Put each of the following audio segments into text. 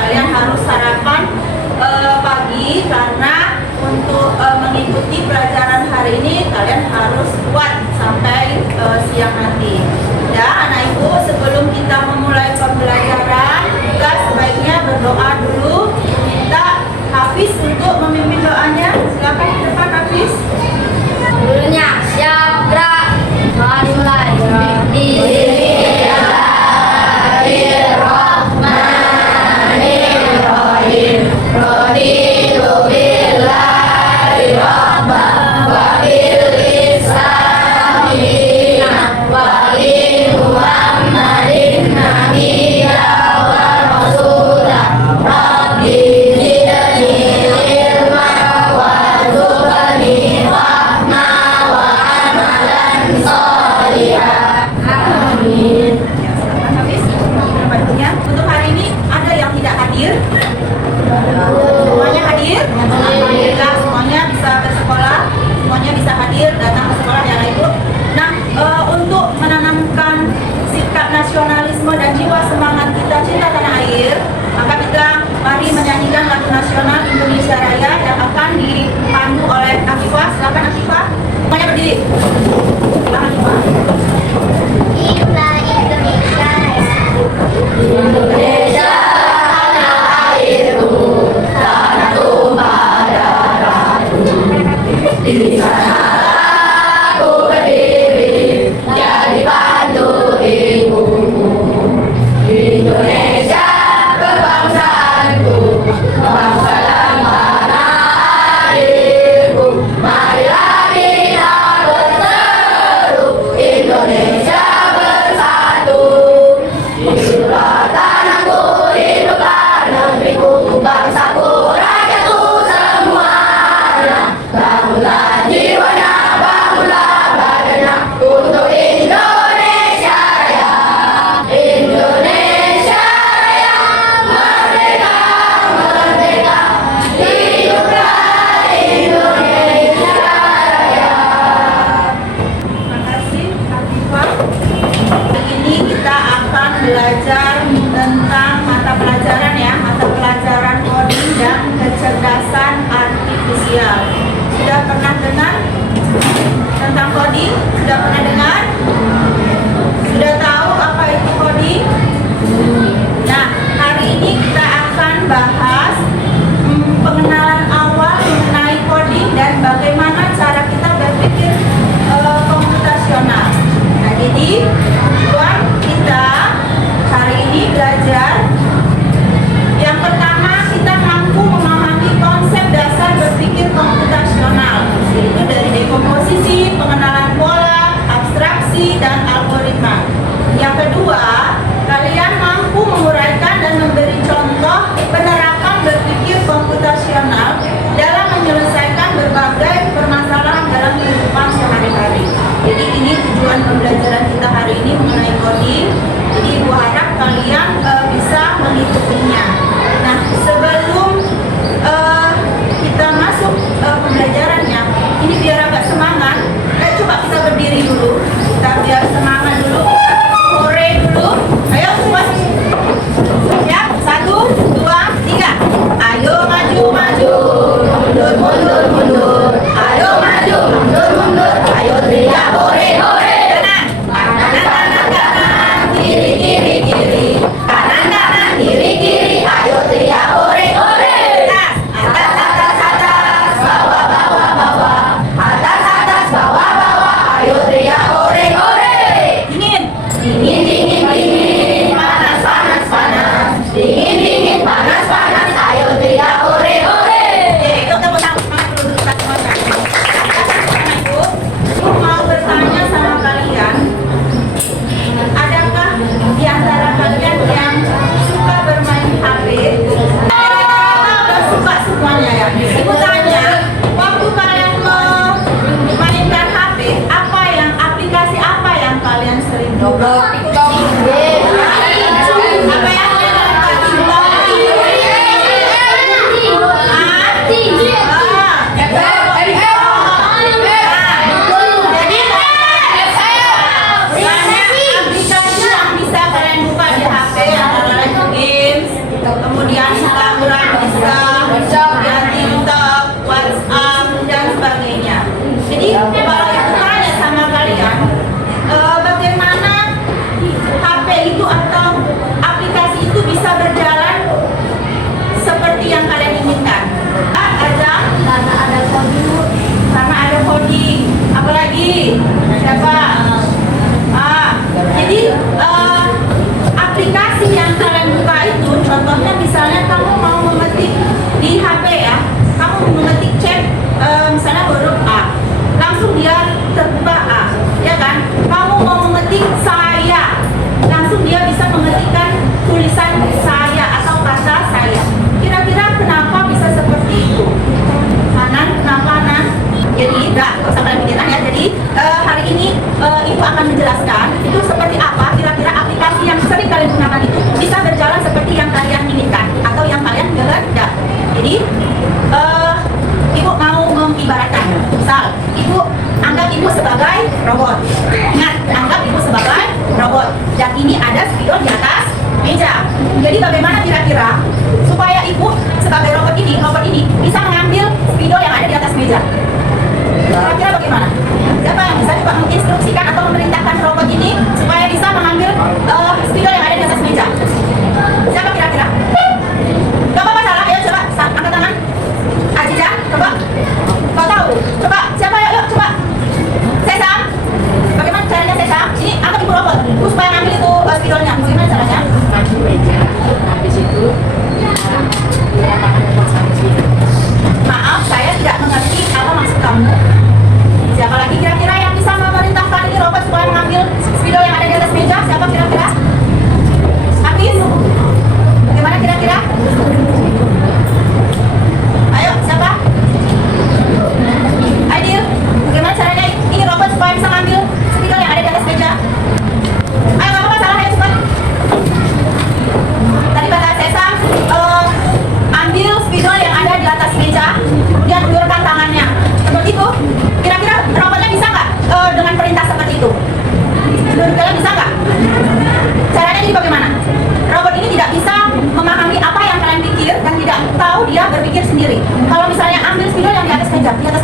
kalian harus sarapan pagi karena untuk mengikuti pelajaran hari ini kalian harus kuat sampai siang nanti. Ya, anak ibu, sebelum kita memulai pembelajaran, kita sebaiknya berdoa dulu. Minta Hafiz untuk memimpin doanya. Silakan di depan Hafiz. Gurunya siap, gerak. Mari mulai. Bismillahirrahmanirrahim. Raditu billahi rabban wa bil islami dinan wa bi Muhammadin nabiyya wa rasulah. Rabbi zidni ilma warzuqni rahma wa amalan sholihan. Amin. Ya, silakan Hafiz. Bantunya. Untuk hari ini ada yang tidak hadir? Semuanya hadir? Alhamdulillah, semuanya bisa bersekolah, semuanya bisa hadir, datang ke sekolah ya ibu. Nah, untuk menanamkan sikap nasionalisme dan jiwa semangat kita cinta tanah air, maka kita mari menyanyikan lagu nasional Indonesia Raya yang akan dipandu oleh Afifah. Silakan Afifah. Semuanya berdiri. Silakan Afifah. Kita Indonesia Raya. Indonesia tanah airku,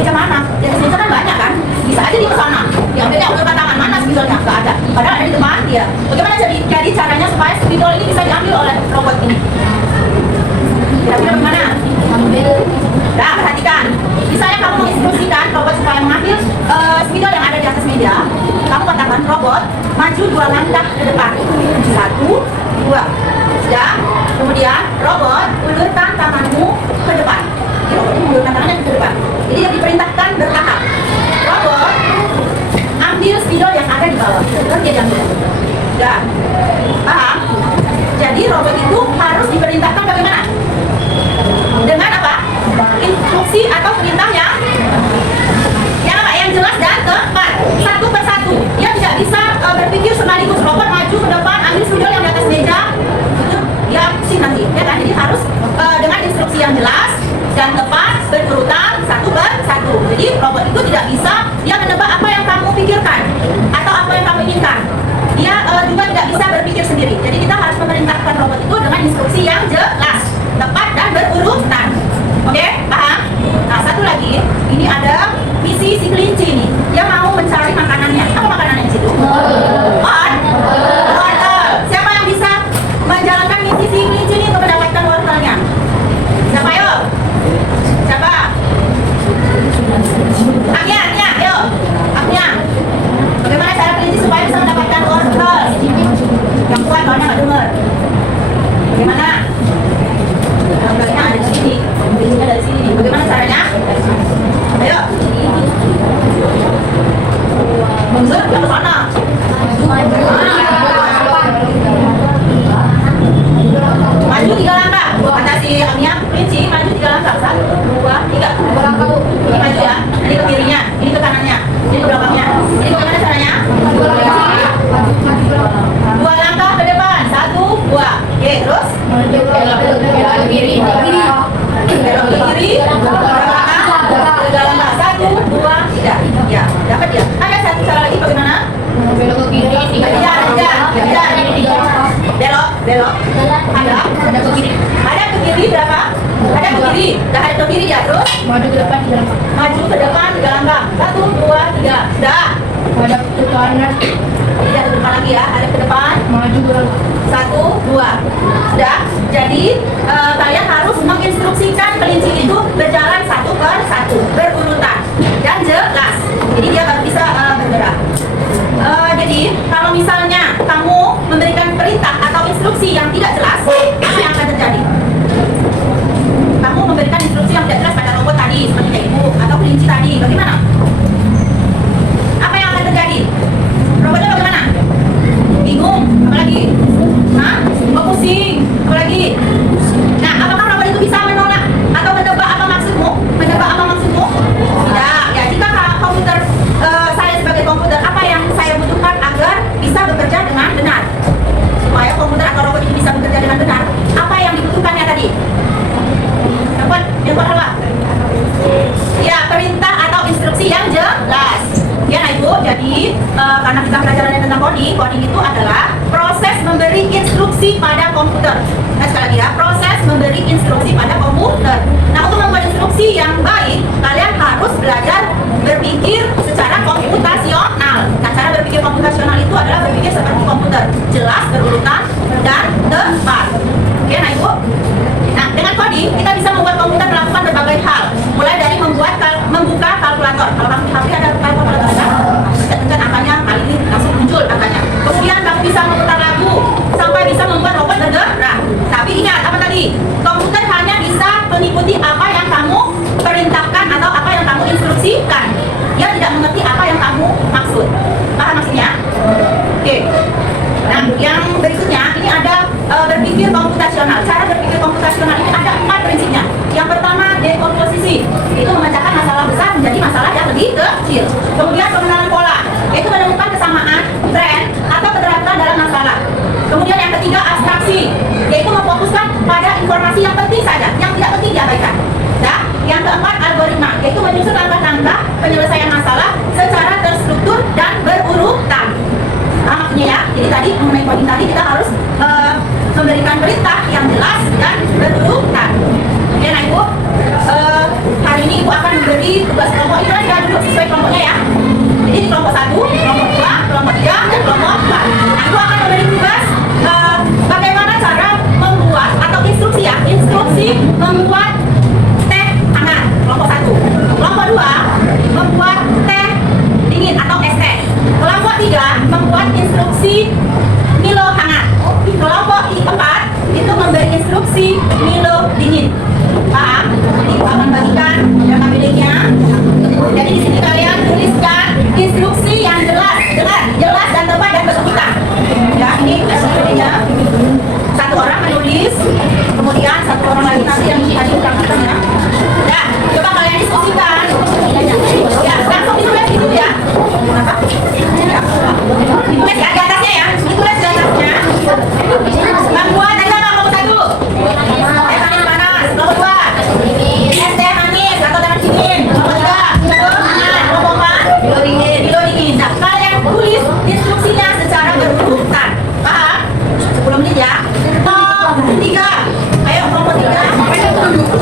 meja mana? Di atas meja kan banyak kan? Bisa aja di sana. Diambilnya ulutan tangan, mana spidolnya? Nggak ada. Padahal ada di depan dia. Bagaimana jadi caranya supaya spidol ini bisa diambil oleh robot ini? Kira-kira bagaimana? Nah, perhatikan. Misalnya kamu menginstruksikan robot supaya mengambil spidol yang ada di atas meja. Kamu katakan robot maju 2 langkah ke depan. 1, 2. Sudah. Kemudian robot ulurkan tanganmu ke depan. Jadi robot ini ulurkan tangannya ke depan. Jadi dia diperintahkan bertahap. Robot ambil spidol yang ada di bawah. Terus dia ambil. Sudah. Paham? Jadi robot itu harus diperintahkan bagaimana? Dengan apa? Instruksi atau perintah yang apa? Yang jelas dan tepat. Satu persatu. Dia tidak bisa berpikir sekaligus. Robot maju ke depan, ambil spidol yang di atas meja. Itu dia pusing nanti. Ya kan? Jadi harus dengan instruksi yang jelas dan tepat, berurutan satu persatu. Jadi robot itu tidak bisa dia menebak apa yang kamu pikirkan atau apa yang kamu inginkan. Dia juga tidak bisa berpikir sendiri. Jadi kita harus memerintahkan robot itu dengan instruksi yang jelas, tepat dan berurutan. Oke, paham? Nah, satu lagi, ini ada misi si kelinci ini. Dia mau mencari makanannya. Apa makanannya di situ? Wortel. Siapa yang bisa menjalankan misi si kelinci ini untuk mendapatkan wortelnya? Siapa yuk? Siapa? Aknya, yuk. Aknya. Bagaimana cara kelinci supaya bisa mendapatkan wortel? Yang kuat, soalnya nggak dengar. Bagaimana? Wortelnya ada di sini. Kelincinya dari sini. Bagaimana caranya? Ayo. Mundur, yang ke sana. Maju 3 langkah. Kata si Amia, kelinci maju 3 langkah. 1, 2, 3. Ini maju ya. Ini ke kirinya, ini ke kanannya, ini ke belakangnya. Ini bagaimana caranya? 2 langkah ke depan. 1, 2. Oke, terus? Belok ke kiri. Belok ke kiri. Belakang. 3 langkah. 1, 2, 3. Ya, dapat ya. Ada satu cara lagi bagaimana? Belok ke kiri. Kejar. Belok. Ada ke kiri. Ada ke kiri berapa? Ada ke kiri. Dah ada ke kiri ya, terus? Maju ke depan 3 langkah. Maju ke depan 3 langkah. 1, 2, 3. Sudah. Hadap ke kanan. Tidak ke depan lagi ya. Ada ke depan. Maju 2 langkah. 1, 2. Sudah. Jadi kalian harus menginstruksikan kelinci itu berjalan satu per satu, berurutan dan jelas. Jadi dia baru bisa bergerak. Jadi kalau misalnya kamu memberikan perintah atau instruksi yang tidak jelas, apa yang akan terjadi? Kamu memberikan instruksi yang tidak jelas pada robot tadi, seperti kayak ibu atau kelinci tadi, bagaimana? Apa yang akan terjadi? Robotnya bagaimana? Bingung, apalagi? Hah? Oh, pusing, apalagi? Nah, apakah robot itu bisa menolak atau menebak apa maksudmu? Menebak apa maksudmu? Tidak. Ya, jika komputer saya sebagai komputer, apa yang saya butuhkan agar bisa bekerja dengan benar? Supaya komputer atau robot ini bisa bekerja dengan benar, apa yang dibutuhkannya tadi? Dapat apa? Ya, perintah atau instruksi yang jelas. Ya, nah Ibu, jadi karena kita pelajarannya tentang coding itu adalah proses memberi instruksi pada komputer. Nah, sekali lagi ya, proses memberi instruksi pada komputer. Nah, untuk membuat instruksi yang baik, kalian harus belajar berpikir secara komputasional. Nah, cara berpikir komputasional itu adalah berpikir seperti komputer, jelas, berurutan, dan tepat. Oke, nah Ibu. Nah, dengan coding, kita bisa membuat komputer melakukan berbagai hal. Mulai dari membuka kalkulator. Kalau kamu di HP ada kalkulator kan? Tekan angkanya, kali ini langsung muncul angkanya. Kemudian kamu bisa memutar lagu sampai bisa membuat robot bergerak. Tapi ingat apa tadi? Komputer hanya bisa mengikuti apa yang kamu perintahkan atau apa yang kamu instruksikan. Dia tidak mengerti apa yang kamu maksud. Paham maksudnya? Oke. Nah, yang berikutnya ini ada berpikir komputasional. Cara berpikir komputasional ini ada 4 prinsipnya. Yang pertama, dekomposisi, itu memecahkan masalah besar menjadi masalah yang lebih kecil. Kemudian pengenalan pola, yaitu menemukan kesamaan, tren, atau keteraturan dalam masalah. Kemudian yang ketiga, abstraksi, yaitu memfokuskan pada informasi yang penting saja, yang tidak penting diabaikan. Nah, yang keempat, algoritma, yaitu menyusun langkah-langkah penyelesaian masalah secara terstruktur dan berurutan. Nah, maksudnya ya, jadi tadi mengenai coding tadi kita harus memberikan perintah yang jelas dan berurutan. Oke, nah Ibu, hari ini Ibu akan memberi tugas kelompok kelompok 1, kelompok 2, kelompok 3, dan kelompok 4. Nah, itu akan memberi tugas bagaimana cara membuat atau instruksi ya, instruksi membuat teh hangat. Kelompok 1. Kelompok 2 membuat teh dingin atau es teh. Kelompok 3 membuat instruksi Milo hangat. Kelompok 4 itu memberi instruksi Milo dingin. Paham? Jadi Ibu akan bagikan data miliknya. Jadi di sini kalian tuliskan instruksi yang jelas dan tepat dan berkejutan. Ya, ini miliknya. Satu orang menulis, kemudian satu orang lagi nanti yang tadi utamakan ya. Ya, coba kalian diskusikan. Ya, langsung ditulis gitu ya. Kenapa? Ya. Ditulis ya, di atasnya ya. Ditulis di atasnya. Membuat ada kelompok 1. Teh manis panas. Kelompok 2. Es teh manis atau teh manis dingin. Kelompok 3. Milo hangat. Kelompok 4. Milo dingin. Nah, kalian tulis instruksinya secara berurutan. Paham? 10 menit ya. Kelompok 3. Ayo kelompok 3. Kelompoknya kelompok.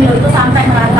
Milo itu sampai merata.